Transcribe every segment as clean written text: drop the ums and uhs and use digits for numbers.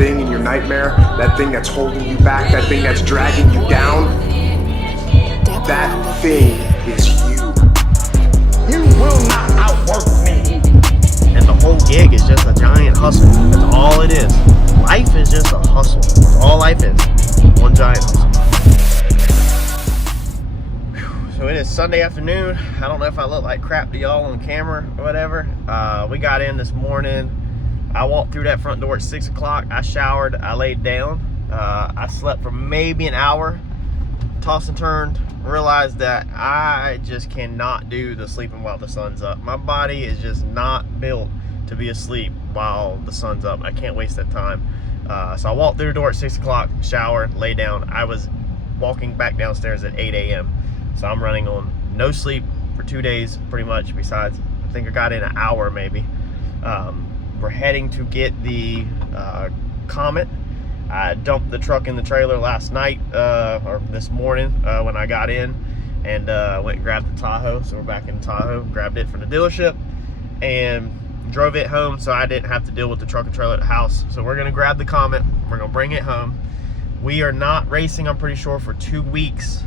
thing in your nightmare, that thing that's holding you back, that thing that's dragging you down, that thing is you. You will not outwork me. And the whole gig is just a giant hustle. That's all it is. Life is just a hustle. That's all life is. One giant hustle. So it is Sunday afternoon. I don't know if I look like crap to y'all on camera or whatever. We got in this morning. I walked through that front door at 6 o'clock. I showered. I laid down. I slept for maybe an hour. Tossed and turned. Realized that I just cannot do the sleeping while the sun's up. My body is just not built to be asleep while the sun's up. I can't waste that time. So I walked through the door at 6 o'clock, showered, lay down. I was walking back downstairs at 8 a.m. So I'm running on no sleep for 2 days, pretty much. Besides, I think I got in an hour maybe. We're heading to get the Comet. I dumped the truck in the trailer last night, or this morning when I got in, and went and grabbed the Tahoe. So we're back in Tahoe, grabbed it from the dealership, and drove it home so I didn't have to deal with the truck and trailer at the house. So we're gonna grab the Comet, we're gonna bring it home. We are not racing, I'm pretty sure, for 2 weeks.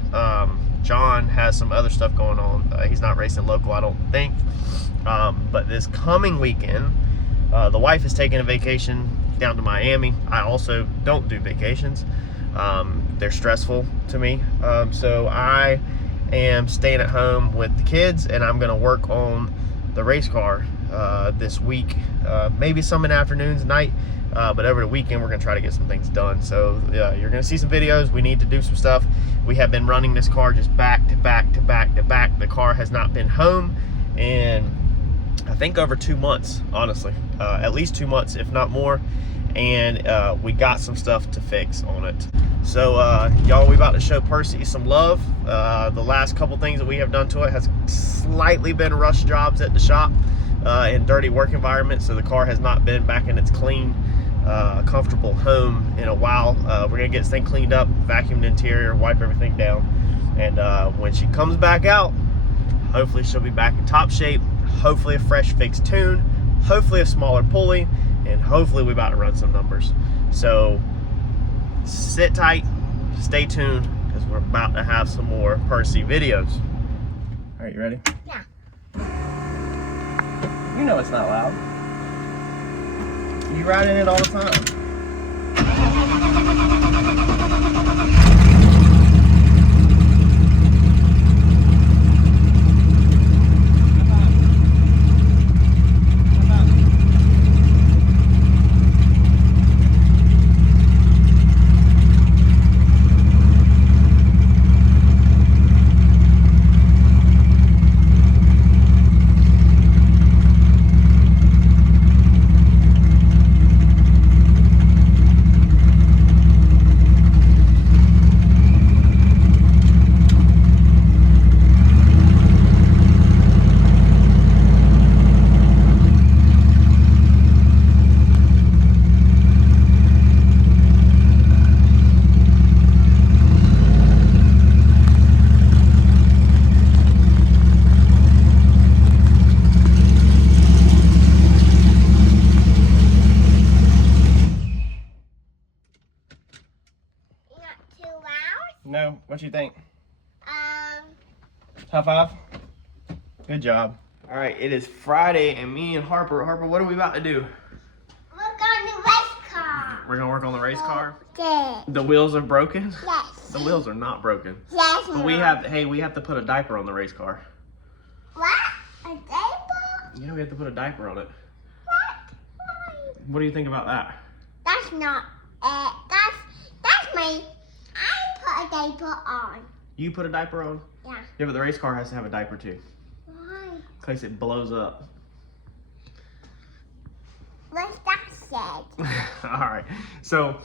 John has some other stuff going on. He's not racing local, I don't think. But this coming weekend, the wife is taking a vacation down to Miami. I also don't do vacations. They're stressful to me. So I am staying at home with the kids, and I'm gonna work on the race car this week. Maybe some in the afternoons, night, but over the weekend we're gonna try to get some things done. So you're gonna see some videos. We need to do some stuff. We have been running this car just back to back to back to back. The car has not been home in I think over 2 months, honestly. At least 2 months, if not more. And we got some stuff to fix on it. So y'all, we about to show Percy some love. The last couple things that we have done to it has slightly been rush jobs at the shop in dirty work environment. So the car has not been back in its clean, comfortable home in a while. We're gonna get this thing cleaned up, vacuum the interior, wipe everything down. And when she comes back out, hopefully she'll be back in top shape. Hopefully a fresh fixed tune, hopefully a smaller pulley, and hopefully we're about to run some numbers. So sit tight, stay tuned, because we're about to have some more Percy videos. All right, you ready? Yeah. You know it's not loud. You ride in it all the time. No, what you think? High five. Good job. All right, it is Friday, and me and Harper, what are we about to do? Work on the race car. We're gonna work on the race car. Yeah. The wheels are broken. Yes. The wheels are not broken. Yes. But we have to put a diaper on the race car. What? A diaper? Yeah, we have to put a diaper on it. What? Why? What do you think about that? That's not it. That's me. I put a diaper on. You put a diaper on? Yeah. Yeah, but the race car has to have a diaper too. Why? In case it blows up. What's that said? All right, so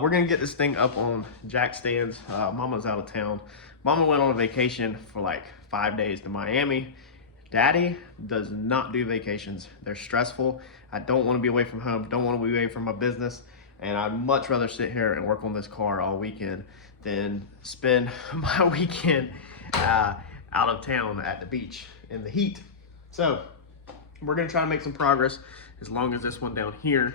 we're gonna get this thing up on jack stands. Mama's out of town. Mama went on a vacation for like 5 days to Miami. Daddy does not do vacations. They're stressful. I don't want to be away from home. Don't want to be away from my business. And I'd much rather sit here and work on this car all weekend than spend my weekend out of town at the beach in the heat. So we're gonna try to make some progress as long as this one down here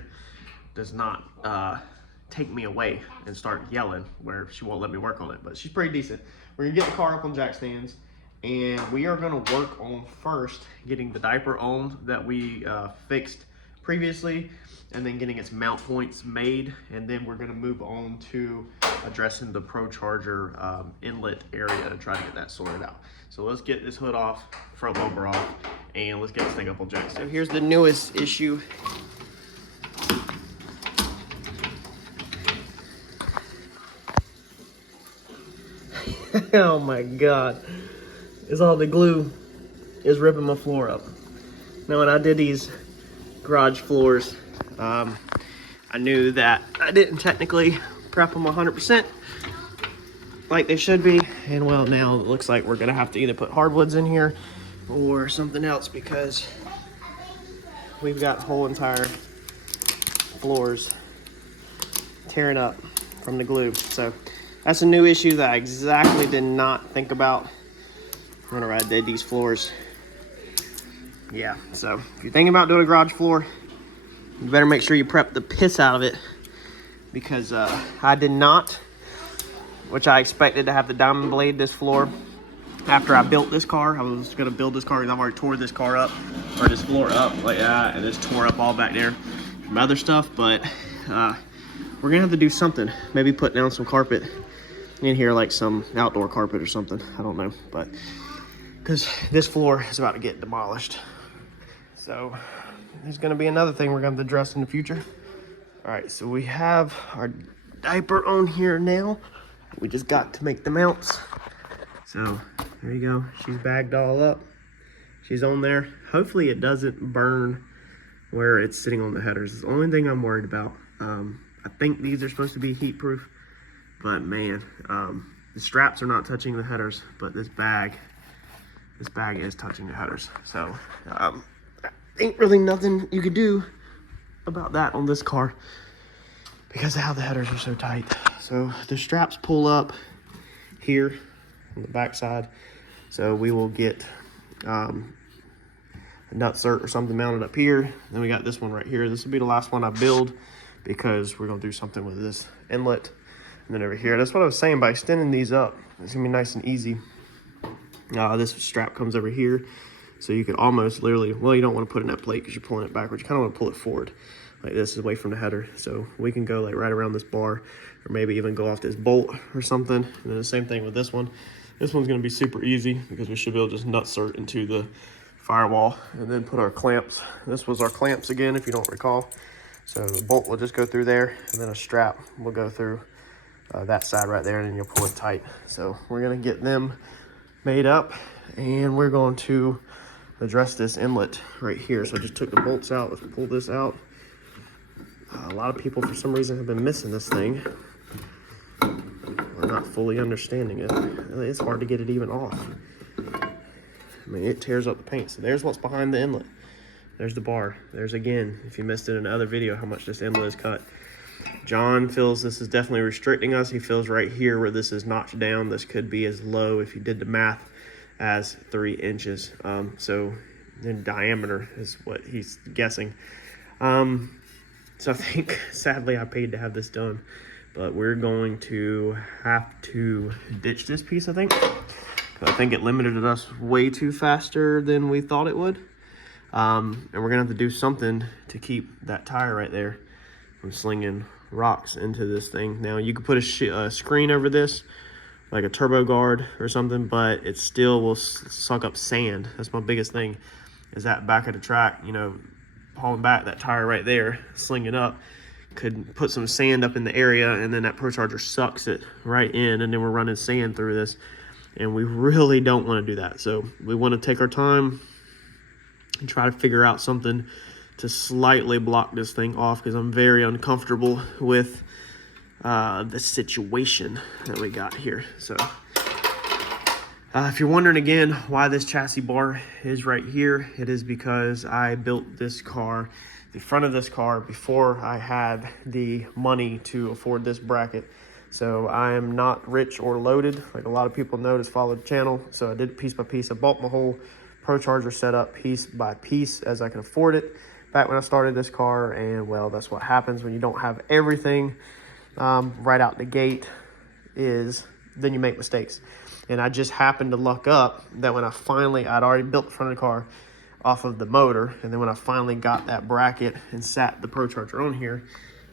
does not take me away and start yelling where she won't let me work on it, but she's pretty decent. We're gonna get the car up on jack stands, and we are gonna work on first getting the diaper on that we fixed previously, and then getting its mount points made, and then we're gonna move on to addressing the Procharger inlet area to try to get that sorted out. So let's get this hood off, front bumper off, and let's get this thing up on jack. So here's the newest issue. Oh my God, it's all the glue is ripping my floor up. Now when I did these garage floors, I knew that I didn't technically prep them 100% like they should be, and well, now it looks like we're gonna have to either put hardwoods in here or something else, because we've got whole entire floors tearing up from the glue. So that's a new issue that I exactly did not think about whenever I did these floors. Yeah, so if you're thinking about doing a garage floor, you better make sure you prep the piss out of it, because I did not, which I expected to have the diamond blade this floor after I built this car. I was gonna build this car because I've already tore this car up, or this floor up like that, and it's tore up all back there from other stuff, but we're gonna have to do something. Maybe put down some carpet in here, like some outdoor carpet or something. I don't know, but because this floor is about to get demolished. So there's gonna be another thing we're gonna have to address in the future. All right, so we have our diaper on here now. We just got to make the mounts. So there you go. She's bagged all up. She's on there. Hopefully it doesn't burn where it's sitting on the headers. It's the only thing I'm worried about. I think these are supposed to be heat proof, but man, the straps are not touching the headers, but this bag is touching the headers. So ain't really nothing you could do about that on this car because of how the headers are so tight. So the straps pull up here on the back side. So we will get a nutsert or something mounted up here. Then we got this one right here. This will be the last one I build, because we're gonna do something with this inlet. And then over here, that's what I was saying, by extending these up, it's gonna be nice and easy. This strap comes over here, so you could almost literally, well, you don't want to put it in that plate because you're pulling it backwards. You kind of want to pull it forward like this, away from the header. So we can go like right around this bar, or maybe even go off this bolt or something. And then the same thing with this one. This one's gonna be super easy because we should be able to just nutsert into the firewall and then put our clamps. This was our clamps again, if you don't recall. So the bolt will just go through there, and then a strap will go through that side right there, and then you'll pull it tight. So we're gonna get them made up, and we're going to address this inlet right here. So I just took the bolts out. Let's pull this out. A lot of people, for some reason, have been missing this thing, or not fully understanding it. It's hard to get it even off. I mean, it tears up the paint. So there's what's behind the inlet. There's the bar. There's, again, if you missed it in another video, how much this inlet is cut. John feels this is definitely restricting us. He feels right here where this is notched down, this could be as low, if you did the math, as 3 inches. So in diameter is what he's guessing. So I think, sadly, I paid to have this done, but we're going to have to ditch this piece, I think. I think it limited us way too faster than we thought it would. And we're gonna have to do something to keep that tire right there from slinging rocks into this thing. Now you could put a screen over this, like a turbo guard or something, but it still will suck up sand. That's my biggest thing, is that back of the track, you know, hauling back that tire right there, slinging up, could put some sand up in the area, and then that Procharger sucks it right in, and then we're running sand through this, and we really don't want to do that. So we want to take our time and try to figure out something to slightly block this thing off, because I'm very uncomfortable with the situation that we got here. So if you're wondering again why this chassis bar is right here, it is because I built this car, the front of this car, before I had the money to afford this bracket. So I am not rich or loaded, like a lot of people know that's followed the channel. So I did piece by piece. I bought my whole Procharger setup piece by piece as I can afford it. back when I started this car, and well, that's what happens when you don't have everything right out the gate, is then you make mistakes. And I just happened to luck up that when I'd already built the front of the car off of the motor, and then when I finally got that bracket and sat the Procharger on here,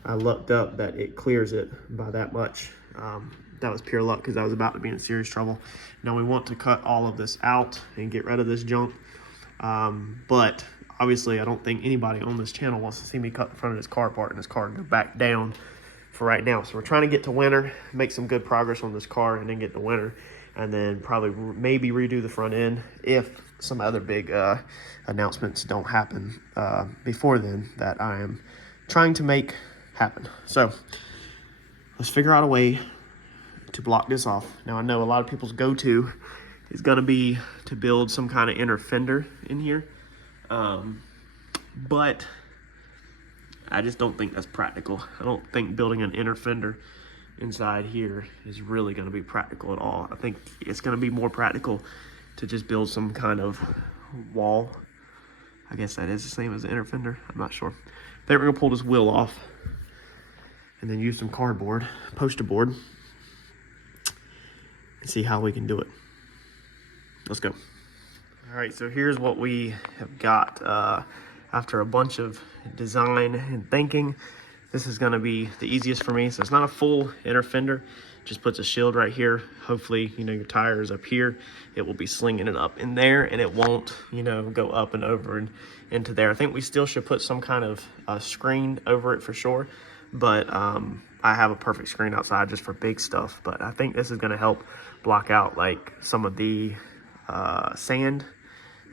I lucked up that it clears it by that much. That was pure luck because I was about to be in serious trouble. Now we want to cut all of this out and get rid of this junk. But obviously I don't think anybody on this channel wants to see me cut the front of this car apart and this car go back down for right now. So we're trying to get to winter, make some good progress on this car, and then get to winter, and then probably maybe redo the front end if some other big announcements don't happen before then that I am trying to make happen. So let's figure out a way to block this off. Now I know a lot of people's go-to is gonna be to build some kind of inner fender in here, but I just don't think that's practical. I don't think building an inner fender inside here is really gonna be practical at all. I think it's gonna be more practical to just build some kind of wall. I guess that is the same as the inner fender, I'm not sure. I think we're gonna pull this wheel off and then use some cardboard, poster board, and see how we can do it. Let's go. All right, so here's what we have got. After a bunch of design and thinking, this is gonna be the easiest for me. So it's not a full inner fender, just puts a shield right here. Hopefully, you know, your tire is up here. It will be slinging it up in there, and it won't, you know, go up and over and into there. I think we still should put some kind of screen over it for sure, but I have a perfect screen outside just for big stuff. But I think this is gonna help block out like some of the sand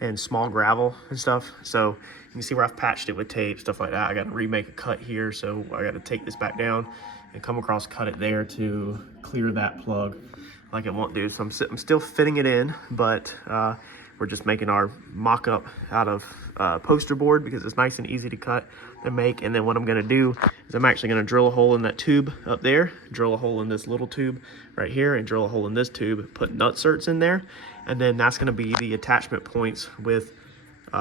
and small gravel and stuff. So you can see where I've patched it with tape, stuff like that. I got to remake a cut here, so I got to take this back down and come across, cut it there to clear that plug like it won't do. So I'm still fitting it in, but we're just making our mock-up out of poster board because it's nice and easy to cut and make. And then what I'm going to do is I'm actually going to drill a hole in that tube up there, drill a hole in this little tube right here, and drill a hole in this tube, put nutserts in there, and then that's going to be the attachment points with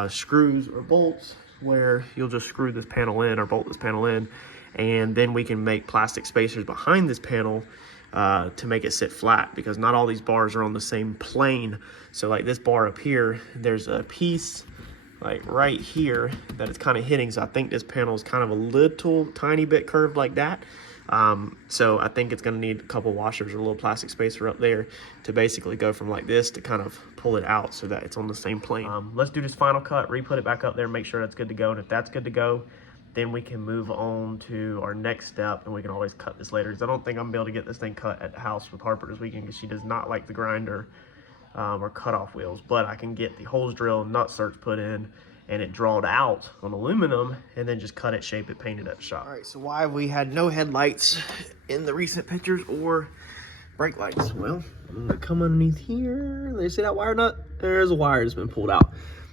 screws or bolts, where you'll just screw this panel in or bolt this panel in, and then we can make plastic spacers behind this panel to make it sit flat, because not all these bars are on the same plane. So like this bar up here, there's a piece like right here that it's kind of hitting, so I think this panel is kind of a little tiny bit curved like that. So I think it's going to need a couple washers or a little plastic spacer up there to basically go from like this to kind of pull it out so that it's on the same plane. Let's do this final cut, re-put it back up there, make sure that's good to go, and if that's good to go, then we can move on to our next step, and we can always cut this later, because I don't think I'm gonna be able to get this thing cut at the house with Harper this weekend, because she does not like the grinder or cutoff wheels. But I can get the holes drilled, nutserts put in, and it drawed out on aluminum, and then just cut it, shape it, paint it at the shop. All right, so why we had no headlights in the recent pictures or brake lights? Well, I'm gonna come underneath here. You see that wire nut? There's a wire that's been pulled out.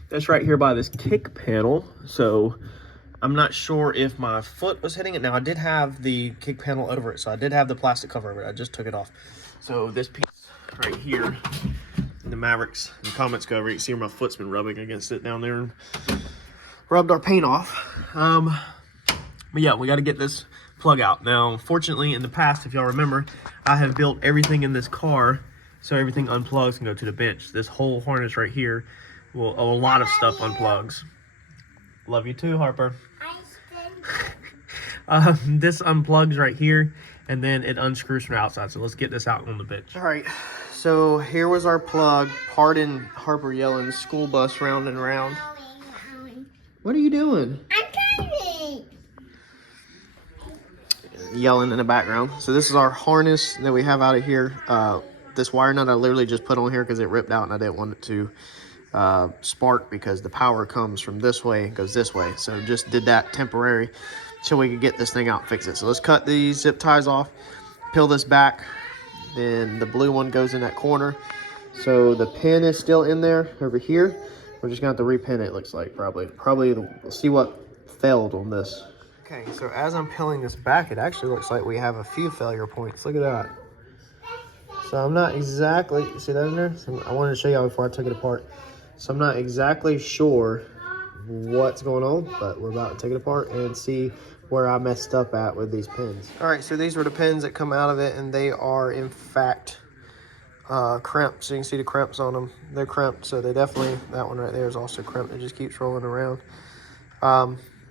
That's right here by this kick panel. So I'm not sure if my foot was hitting it. Now I did have the kick panel over it, so I did have the plastic cover over it. I just took it off. So this piece right here, the Mavericks and Comets go over, you can see where my foot's been rubbing against it down there and rubbed our paint off. But yeah, we got to get this plug out. Now, fortunately, in the past, if y'all remember, I have built everything in this car so everything unplugs and go to the bench. This whole harness right here, will a lot of stuff unplugs. Love you too, Harper. This unplugs right here, and then it unscrews from the outside. So let's get this out on the bench. All right, so here was our plug. Pardon Harper yelling school bus round and round. What are you doing? I'm coming. Yelling in the background. So this is our harness that we have out of here. This wire nut I literally just put on here because it ripped out and I didn't want it to spark, because the power comes from this way and goes this way. So just did that temporary so we could get this thing out and fix it. So let's cut these zip ties off, peel this back, then the blue one goes in that corner. So the pin is still in there over here. We're just gonna have to repin it, looks like, probably. We'll see what failed on this. Okay, so as I'm peeling this back, it actually looks like we have a few failure points. Look at that. So I'm not exactly, see that in there? So I wanted to show y'all before I took it apart. So I'm not exactly sure what's going on, but we're about to take it apart and see where I messed up at with these pins. All right, so these were the pins that come out of it, and they are in fact crimped. So you can see the crimps on them. They're crimped, so they definitely, that one right there is also crimped. It just keeps rolling around.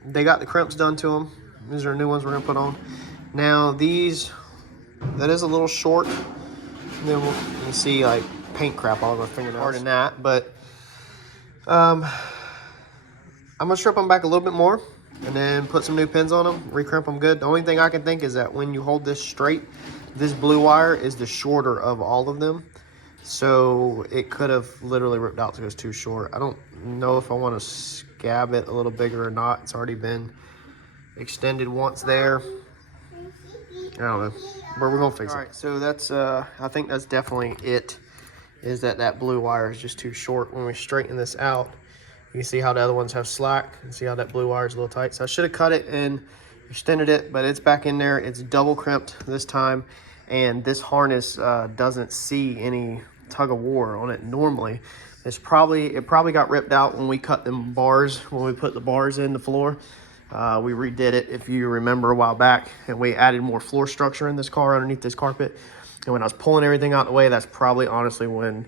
They got the crimps done to them. These are new ones we're gonna put on. Now these, that is a little short. And then you can see like paint crap all over my fingernails. Harder than that, but I'm gonna strip them back a little bit more and then put some new pins on them, recrimp them good. The only thing I can think is that when you hold this straight, this blue wire is the shorter of all of them. So it could have literally ripped out because it was too short. I don't know if I want to scab it a little bigger or not. It's already been extended once there. I don't know, but we're gonna fix it. All right, so that's I think that's definitely it, is that blue wire is just too short. When we straighten this out, you can see how the other ones have slack, and see how that blue wire is a little tight. So I should have cut it and extended it, but it's back in there. It's double crimped this time, and this harness doesn't see any tug of war on it normally. It probably got ripped out when we cut them bars, when we put the bars in the floor. We redid it, if you remember, a while back, and we added more floor structure in this car underneath this carpet. And when I was pulling everything out of the way, that's probably honestly when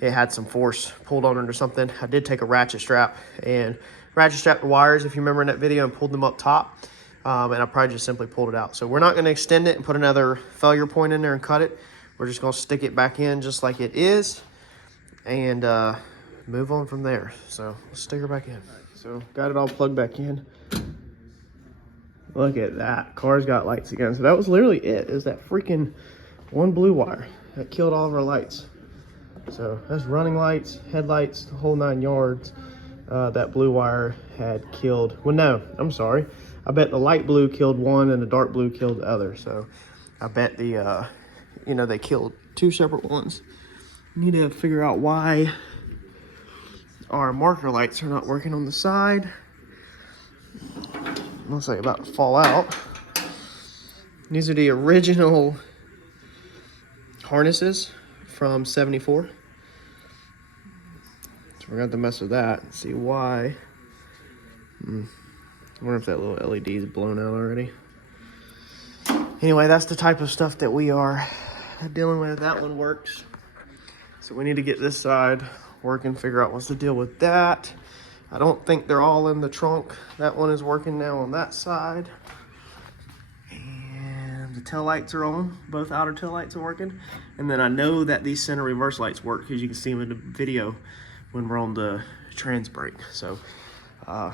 it had some force pulled on it or something. I did take a ratchet strap and ratchet strapped the wires, if you remember in that video, and pulled them up top. And I probably just simply pulled it out. So we're not gonna extend it and put another failure point in there and cut it. We're just gonna stick it back in just like it is and move on from there. So let's stick her back in. So got it all plugged back in. Look at that, car's got lights again. So that was literally it. It was that freaking one blue wire that killed all of our lights. So that's running lights, headlights, the whole 9 yards. That blue wire had killed, well, no, I'm sorry. I bet the light blue killed one and the dark blue killed the other. So I bet the, you know, they killed 2 separate ones. Need to figure out why our marker lights are not working on the side. Looks like about to fall out. These are the original harnesses from '74. So we're gonna have to mess with that and see why. I wonder if that little LED is blown out already. Anyway, that's the type of stuff that we are dealing with. That one works. So we need to get this side working, figure out what's the deal with that. I don't think they're all in the trunk. That one is working now on that side. And the tail lights are on. Both outer tail lights are working. And then I know that these center reverse lights work because you can see them in the video when we're on the trans brake. So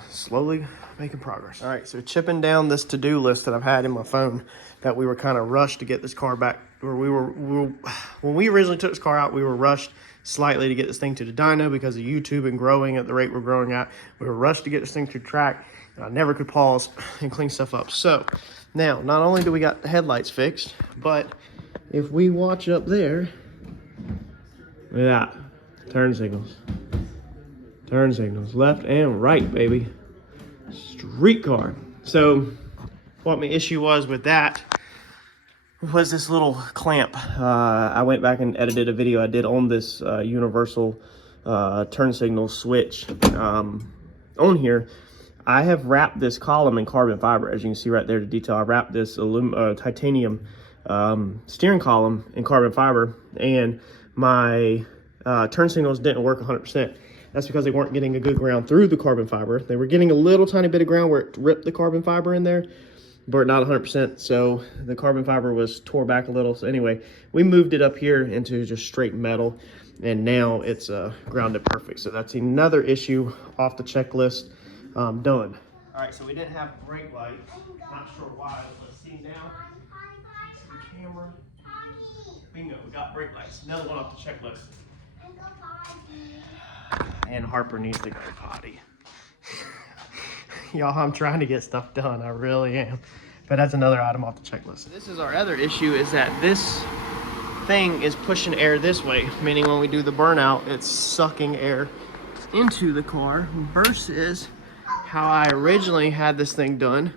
slowly making progress. All right, so chipping down this to-do list that I've had in my phone that we were kind of rushed to get this car back. Or when we originally took this car out, we were rushed slightly to get this thing to the dyno because of YouTube and growing at the rate we're growing at. We were rushed to get this thing to track, and I never could pause and clean stuff up. So now, not only do we got the headlights fixed, but if we watch up there, look at that, turn signals. Turn signals, left and right, baby. Street car. So what my issue was with that was this little clamp. I went back and edited a video I did on this universal turn signal switch on here. I have wrapped this column in carbon fiber, as you can see right there, the detail. I wrapped this titanium steering column in carbon fiber, and my turn signals didn't work 100%. That's because they weren't getting a good ground through the carbon fiber. They were getting a little tiny bit of ground where it ripped the carbon fiber in there, but not 100%. So the carbon fiber was tore back a little. So anyway, we moved it up here into just straight metal, and now it's grounded perfect. So that's another issue off the checklist done. All right, so we didn't have brake lights. Not sure why. Let's see now. The camera. Bingo, we got brake lights. Another one off the checklist. And Harper needs to go potty. Y'all, I'm trying to get stuff done. I really am. But that's another item off the checklist. This is our other issue, is that this thing is pushing air this way, meaning when we do the burnout, it's sucking air into the car versus how I originally had this thing done,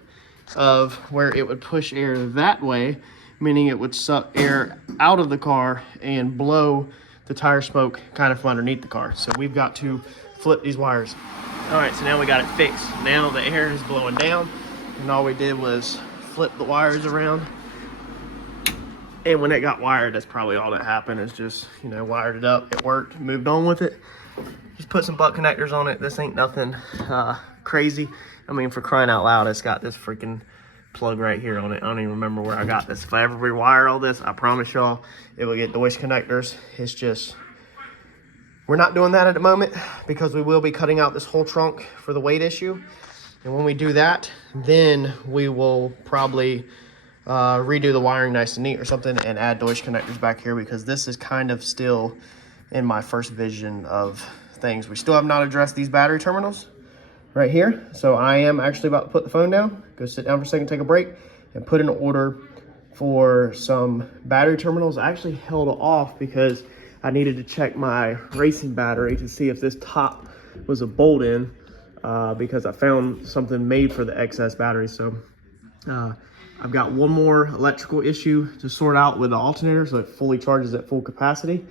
of where it would push air that way, meaning it would suck air out of the car and blow the tire smoke kind of from underneath the car. So we've got to flip these wires All right, so now we got it fixed. Now the air is blowing down, and all we did was flip the wires around. And when it got wired, that's probably all that happened, is just, you know, wired it up. It worked, moved on with it. Just put some butt connectors on it. This ain't nothing crazy. I mean, for crying out loud, it's got this freaking plug right here on it. I don't even remember where I got this. If I ever rewire all this, I promise y'all it will get Deutsch connectors. It's just, we're not doing that at the moment because we will be cutting out this whole trunk for the weight issue. And when we do that, then we will probably redo the wiring nice and neat or something and add Deutsch connectors back here, because this is kind of still in my first vision of things. We still have not addressed these battery terminals right here. So I am actually about to put the phone down, go sit down for a second, take a break, and put an order for some battery terminals. I actually held off because I needed to check my racing battery to see if this top was a bolt-in, because I found something made for the XS battery. So I've got one more electrical issue to sort out with the alternator so it fully charges at full capacity.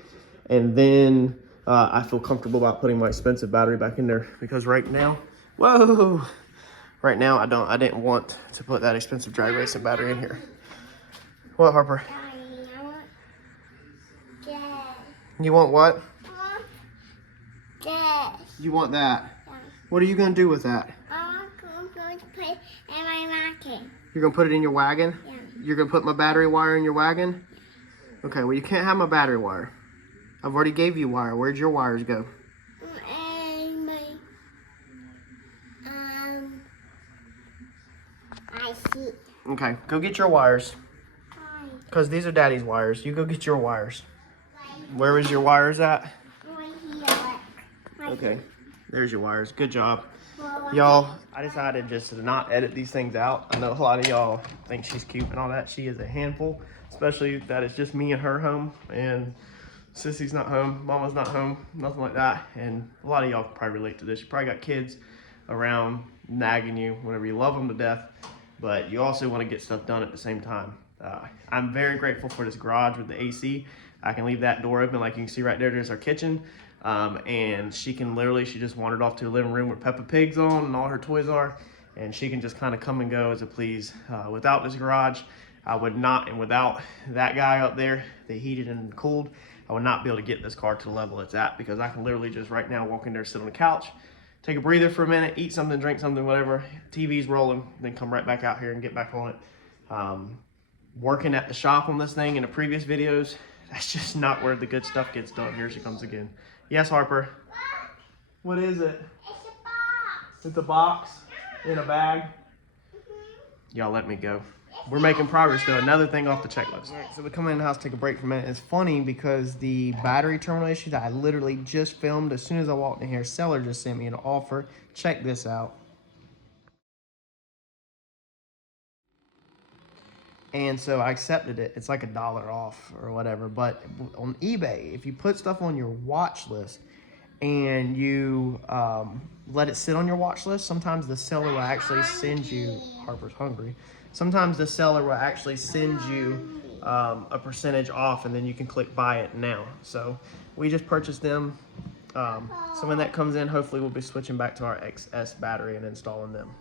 And then I feel comfortable about putting my expensive battery back in there, because right now, whoa, right now I didn't want to put that expensive drag racing battery in here. What, Harper? Daddy, I want that. You want what? I want that. You want that? Yeah. What are you gonna do with that? I'm going to put it in my wagon. You're gonna put it in your wagon? Yeah. You're gonna put my battery wire in your wagon? Okay, well, you can't have my battery wire. I've already gave you wire. Where'd your wires go? And my, I see. Okay, go get your wires. Hi. Because these are Daddy's wires. You go get your wires. Where is your wires at? Right here. Right Okay, there's your wires. Good job. here. Y'all, I decided just to not edit these things out. I know a lot of y'all think she's cute and all that. She is a handful, especially that it's just me and her home, and Sissy's not home, Mama's not home, nothing like that. And a lot of y'all probably relate to this. You probably got kids around nagging you whenever you love them to death, but you also want to get stuff done at the same time. I'm very grateful for this garage with the AC. I can leave that door open, like you can see right there. There's our kitchen. And she can literally, she just wandered off to the living room where Peppa Pig's on and all her toys are, and she can just kind of come and go as it please. Without this garage, I would not, and without that guy up there, the heated and cooled, I would not be able to get this car to the level it's at, because I can literally just right now walk in there, sit on the couch, take a breather for a minute, eat something, drink something, whatever, TV's rolling, then come right back out here and get back on it. Working at the shop on this thing in the previous videos, that's just not where the good stuff gets done. Here she comes again. Yes, Harper. What is it? It's a box. It's a box in a bag. Y'all let me go. We're making progress though. Another thing off the checklist. All right, so we come in the house, take a break for a minute. It's funny because the battery terminal issue that I literally just filmed as soon as I walked in here, seller just sent me an offer. Check this out. And so I accepted it. It's like $1 off or whatever. But on eBay, if you put stuff on your watch list and you let it sit on your watch list, sometimes the seller will actually send you, Harper's hungry, sometimes the seller will actually send you a percentage off, and then you can click buy it now. So we just purchased them. So when that comes in, hopefully we'll be switching back to our XS battery and installing them.